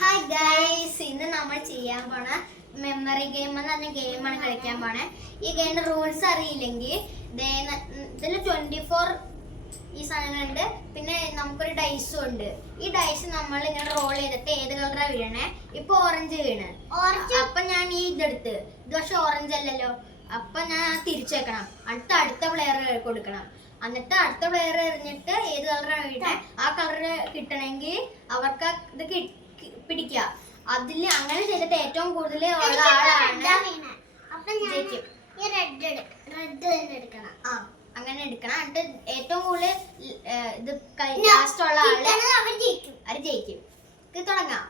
Hi guys, ഇന്ന് നമ്മൾ ചെയ്യാൻ പോണ മെമ്മറി ഗെയിം എന്ന് പറഞ്ഞ ഗെയിമാണ് കളിക്കാൻ പോണേ. ഈ ഗെയിമിന്റെ റൂൾസ് അറിയില്ലെങ്കിൽ ഇതിൽ 24 ഈ സാധനങ്ങളുണ്ട്. പിന്നെ നമുക്കൊരു ഡൈസും ഉണ്ട്. ഈ ഡൈസ് നമ്മൾ ഇങ്ങനെ റോൾ ചെയ്തിട്ട് ഏത് കളറാ വീഴണേ. ഇപ്പൊ ഓറഞ്ച് വീണ്. അപ്പൊ ഞാൻ ഈ ഇതെടുത്ത് ഇത് പക്ഷെ ഓറഞ്ച് അല്ലല്ലോ. അപ്പൊ ഞാൻ തിരിച്ചു വെക്കണം. അടുത്ത പ്ലെയർ കൊടുക്കണം. എന്നിട്ട് അടുത്ത പ്ലെയർ എറിഞ്ഞിട്ട് ഏത് കളറാണ് വീണേ ആ കളറ് കിട്ടണമെങ്കിൽ അവർക്ക് ഇത് പിടിക്കുക. അതില് അങ്ങനെ ചെയ്തിട്ട് ഏറ്റവും കൂടുതൽ ഉള്ള ആളാണ് ജയിക്കും. അങ്ങനെ എടുക്കണം. എന്നിട്ട് ഏറ്റവും കൂടുതൽ ഇത് ലാസ്റ്റ് ഉള്ള ആള് ജയിക്കും. തുടങ്ങാം.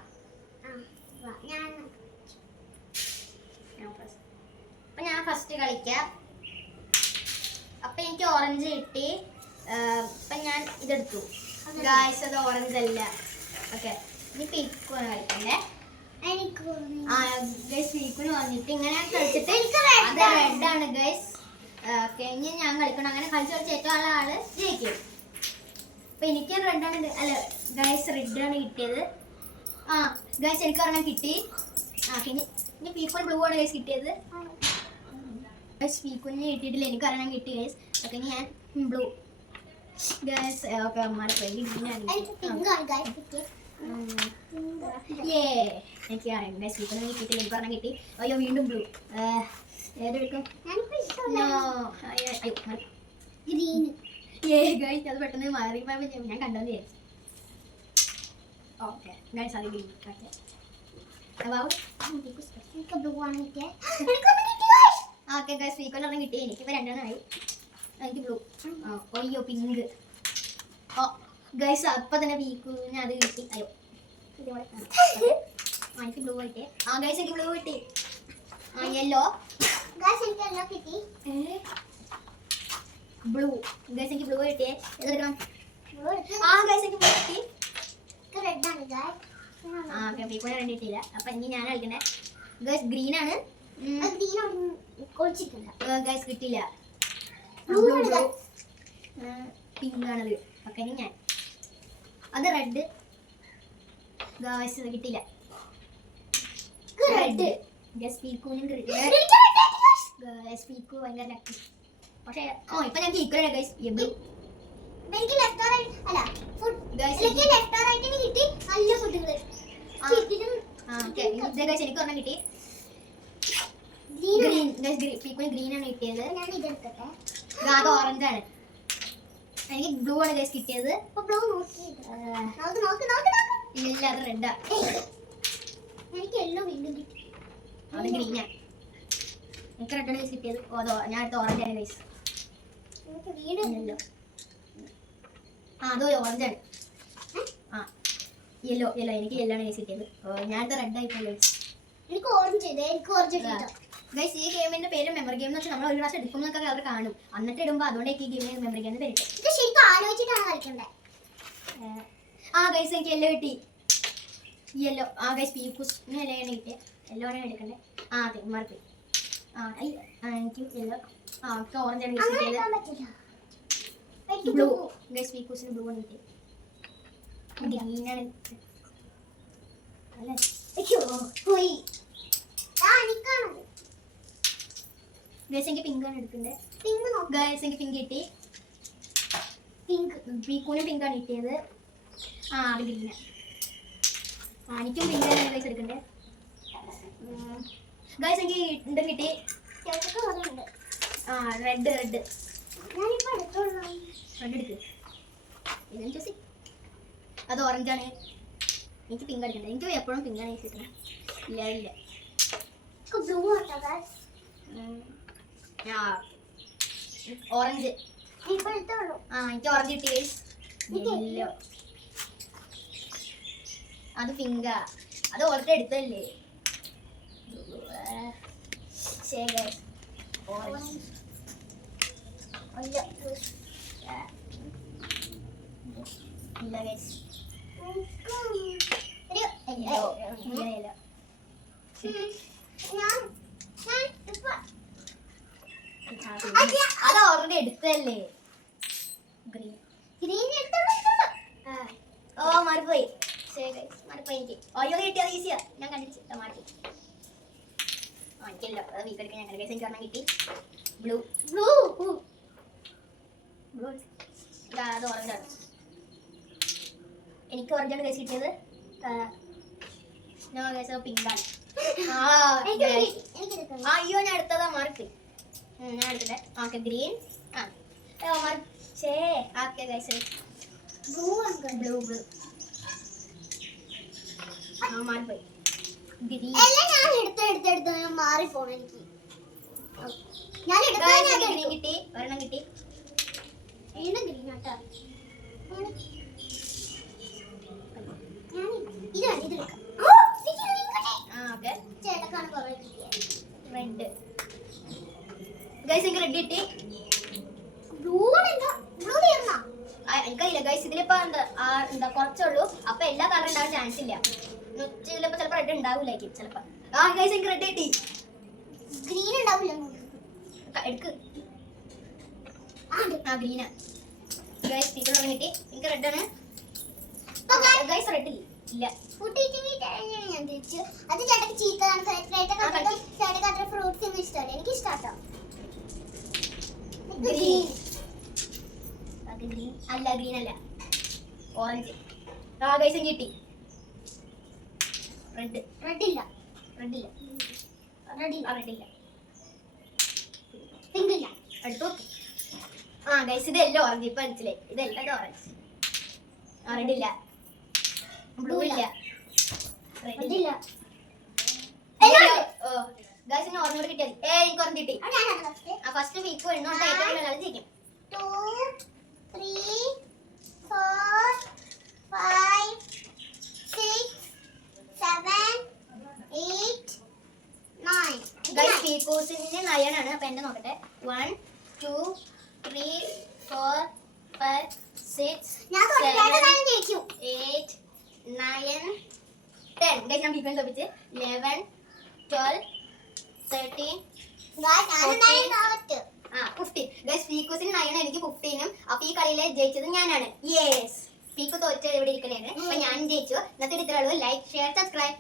അപ്പൊ ഞാൻ ഫസ്റ്റ് കളിക്കാം. അപ്പൊ എനിക്ക് ഓറഞ്ച് കിട്ടി. അപ്പൊ ഞാൻ ഇതെടുത്തു. ഗായ്സ്, അത് ഓറഞ്ച് അല്ല. ഓക്കെ, ഇനി പീക്കുവാണ് കളിക്കണ്ടേ. ഗൈസ്, പീക്കുന് വന്നിട്ട് ഇങ്ങനെ കളിച്ചിട്ട് അത് റെഡ് ആണ് ഗൈസ്. ഓക്കെ, ഇനി ഞാൻ കളിക്കണം. അങ്ങനെ കളിച്ച് ഏറ്റവും നല്ല ആള് ജയിക്കും. അപ്പൊ എനിക്ക് റെഡാണ്, അല്ല ഗൈസ് റെഡ് ആണ് കിട്ടിയത്. ഗൈസ് എനിക്ക് ഒരെണ്ണം കിട്ടി. ഇനി പീക്കുന് ബ്ലൂ ആണ് ഗൈസ് കിട്ടിയത്. പീക്കുന് കിട്ടിയിട്ടില്ല, എനിക്ക് ഒരെണ്ണം കിട്ടി ഗൈസ്. ഓക്കെ, ഞാൻ ബ്ലൂ ഗൈസ്. ഓക്കെ, അമ്മ എനിക്ക് പറഞ്ഞ കിട്ടി. അയ്യോ, വീണ്ടും ബ്ലൂ. ഏതെടുക്കും? അത് പെട്ടെന്ന് മാറിയപ്പോ ഞാൻ കണ്ടോന്ന് വിചാരിച്ചു. ഓക്കെ ഗൈസ്, അത് ഗ്രീൻ. ഓക്കെ ഗൈസ്, പീക്കൊരെണ്ണം കിട്ടി. എനിക്കിപ്പോ രണ്ടെണ്ണമായി. എനിക്ക് ബ്ലൂ. അയ്യോ, പിങ്ക്. ഗൈസ്, അപ്പൊ തന്നെ പീക്കുന് അത് കിട്ടി. അയ്യോ, എനിക്ക് ബ്ലൂ കിട്ടി. ഗൈസ്, എനിക്ക് ബ്ലൂ കിട്ടി. യെല്ലോ. കിട്ടി ബ്ലൂ. ഗൈസ്, എനിക്ക് ബ്ലൂ കിട്ടിയേ. ഏതെടുക്കണം? ഗൈസ്, എനിക്ക് ബ്ലൂ കിട്ടി. പീക്കുനെ റെഡി കിട്ടിയില്ല. അപ്പൊ ഇനി ഞാൻ കളിക്കണ്ടേ. ഗൈസ്, ഗ്രീൻ ആണ്. ഗൈസ്, കിട്ടില്ല. പിങ്ക് ആണത്. ഓക്കെ, ഇനി ഞാൻ അത് റെഡ്. ഗൈസ്, കിട്ടില്ല. റെഡ്. പീക്കുനും പീക്കു ഭയങ്കര ലക്കി. പക്ഷേ ഇപ്പൊ ഞാൻ പീക്കുനെ ഗൈസ്. എനിക്ക് ലെഫ്റ്റ് ഓർ റൈറ്റ് അല്ല ഫുഡ് ഗൈസ്, എനിക്ക് ലെഫ്റ്റ് ഓർ റൈറ്റിന് കിട്ടി നല്ല ഫുഡുകൾ. എനിക്ക് ഒരെണ്ണം കിട്ടി. ഗ്രീൻ ഗൈസ്, പീക്കുന് ഗ്രീൻ ആണ് കിട്ടിയത്. ഞാൻ ഇതെടുക്കട്ടെ. അത് ഓറഞ്ച് ആണ്. എനിക്ക് ബ്ലൂ ആണ് ഗൈസ് കിട്ടിയത്. ഇല്ല, അത് റെഡാ. എനിക്ക് യെല്ലോ വീണ്ടും കിട്ടി. അത് ഗ്രീനാ. എനിക്ക് റെഡാണ് ഗൈസ് കിട്ടിയത്. ഞാൻ അടുത്ത ഓറഞ്ച് ആണ് ഗൈസ്. യെല്ലോ. അത് ഓറഞ്ച് ആണ്. യെല്ലോ. എനിക്ക് യെല്ലോ ആണ് ഗൈസ് കിട്ടിയത്. ഞാൻ അടുത്ത റെഡ് ആയിപ്പോ ഗൈസ്. എനിക്ക് ഓറഞ്ച് ഗൈസ്, ഈ ഗെയിമിന്റെ പേര് മെമ്മറി ഗെയിം എന്ന് വെച്ചാൽ നമ്മൾ ഒരു പ്രാവശ്യം എടുക്കുന്നൊക്കെ അവർ കാണും. എന്നിട്ട് ഇടുമ്പോൾ അതുകൊണ്ടേക്ക് ഈ ഗെയിമിന് മെമ്മറി ഗെയിം പേര്. ആലോചിച്ചിട്ടാണ് കളിക്കണ്ടേ. ഗൈസ്, എനിക്ക് യെല്ലോ കിട്ടി. യെല്ലോ. ഗൈസ്, പീക്കൂസിന് യെല്ലോയാണ് കിട്ടിയത്. യെല്ലോ ആണ് എടുക്കണ്ടേ. അതെ, മാർക്ക്. എനിക്ക് യെല്ലോ. ഓറഞ്ച് ആണ് ഗൈസ് കിട്ടിയത്. ബ്ലൂ. ഗൈസ്, പീക്കൂസിന് ബ്ലൂ ആണ് കിട്ടിയത്. ഗ്രീനാണ് അല്ലേ. പോയി. ഗൈസ്, എനിക്ക് പിങ്ക് ആണ് എടുക്കണ്ടേ. ഗൈസ്, എനിക്ക് പിങ്ക് കിട്ടി. പീക്കൂന് പിങ്ക് ആണ് കിട്ടിയത്. അത് ഗ്രീന. എനിക്കും പിങ്ക് ആണ് ഗൈസ് എടുക്കണ്ടേ. ഗൈസ്, എനിക്ക് ഇണ്ടും കിട്ടി. റെഡ് എടുക്ക്. അത് ഓറഞ്ച് ആണ്. എനിക്ക് പിങ്ക് അടിക്കണ്ടേ. എനിക്ക് എപ്പോഴും പിങ്ക് ആണ് കിട്ടുന്നത്. ഇല്ല. ഓറഞ്ച്. എനിക്ക് ഓറഞ്ച് കിട്ടി ഗൈസ്. യെല്ലോ. അത് പിങ്കാ. അത് ഓൾറെഡി എടുത്തല്ലേ. ഇല്ല ഗൈസ്. അത് ഓൾറെഡി എടുത്തല്ലേ. ഗ്രീൻ. മാറിപ്പോയി. മാറിപ്പോയി എനിക്ക്. അയ്യോ കിട്ടിയത് ഈസിയാ. ഞാൻ കണ്ടിട്ട് മാറ്റി. എനിക്കല്ലോ അത് വീക്കെടുക്കാൻ ഞങ്ങൾ ഗൈസ് എനിക്ക് ഒരെണ്ണം കിട്ടി. ബ്ലൂ ബ്ലൂ ബ്ലൂ അത് ഓറഞ്ചാണ്. എനിക്ക് ഓറഞ്ചാണ് ഗൈസ് കിട്ടിയത്. പിങ്കാണ്. അയ്യോ ഞാൻ എടുത്തതാ മാർക്ക്. ഞാൻ എടുത്തിട്ട് okay green. Okay guys blue blue blue മാറിപ്പോയി. ഗ്രീൻ എടുത്ത് മാറിപ്പോണം എനിക്ക്. ഗ്രീൻ കിട്ടി. ഒരെണ്ണം കിട്ടി. വീണ്ടും ഗ്രീൻ ആട്ടാ. ചേട്ടക്കാണ് കുറെ കിട്ടിയത്. റെഡ് ഗൈസ് എനിക്ക് റെഡ് കിട്ടി. എനിക്കറിയില്ല ഗൈസ് ഇതിലിപ്പോ എന്താ കുറച്ചുള്ളൂ. അപ്പൊ എല്ലാ കളർ ഉണ്ടാവാൻ ചാൻസ് ഇല്ല. ചിലപ്പോ ചിലപ്പോ റെഡ് ഉണ്ടാവില്ലായിരിക്കും ചിലപ്പോ. ഗൈസ് എനിക്ക് റെഡ് കിട്ടി. ഗ്രീൻ ഉണ്ടാവില്ല. എടുക്ക്. ഗ്രീനാ ഗൈസ്. സ്പീക്കർ കിട്ടി. എനിക്ക് റെഡ് ആണ് ഗൈസ്. റെഡ് ഇല്ല. ഞാൻ തിരിച്ചു. അത് ചേട്ടക്ക് ചീത്തതാണ്. ചേട്ടക്ക് അത്ര ഫ്രൂട്ട്സ് ഒന്നും ഇഷ്ടമല്ല. എനിക്ക് ഇഷ്ടാട്ടോ. ഗ്രീൻ ഗ്രീൻ അല്ല. ഗ്രീൻ അല്ല. ഓറഞ്ച്. ഗൈസ് എനിക്ക് കിട്ടി. റെഡ് റെഡില്ല. റെഡില്ല. റെഡില്ല. പിങ്ക് ഇല്ല. അടുത്ത് നോക്ക്. ഗൈസ് ഇതെല്ലാം ഓറഞ്ച്. ഇപ്പൊ മനസ്സിലായി. ഇതെല്ലാം ഓറഞ്ച്. റെഡില്ല. ബ്ലൂ ഇല്ല. റെഡില്ല. ഗൈസ് ഇനി ഓറഞ്ച് കൂടെ കിട്ടിയാൽ എനിക്ക് ഓറഞ്ച് കിട്ടി. ഫസ്റ്റ് വീക്ക് എണ്ണോട്ട് ഏറ്റവും നല്ലത് ജയിക്കും. 2 3 4 5 6 7 8 9. ഗൈസ് പീക്കോസിന്റെ 9 ആണ്. അപ്പൊ എന്റെ നോക്കട്ടെ. 1 2 3 4 5 6 ഞാൻ 7 8 9 10. ഗൈസ് ഞാൻ പീക്കോസിനെ തോപ്പിച്ച് 11 12 13 15. ഗൈസ് പീക്കോസിന് 9 എനിക്ക് 15. അപ്പൊ ഈ കളിയിലെ ജയിച്ചത് ഞാനാണ്. യെസ്. പീക്കോ തോറ്റ ഇവിടെ ഇരിക്കണേണ്. അപ്പൊ ഞാൻ ജയിച്ചു. ഇന്നത്തെ ഇത്രയുള്ളൂ. Like share subscribe.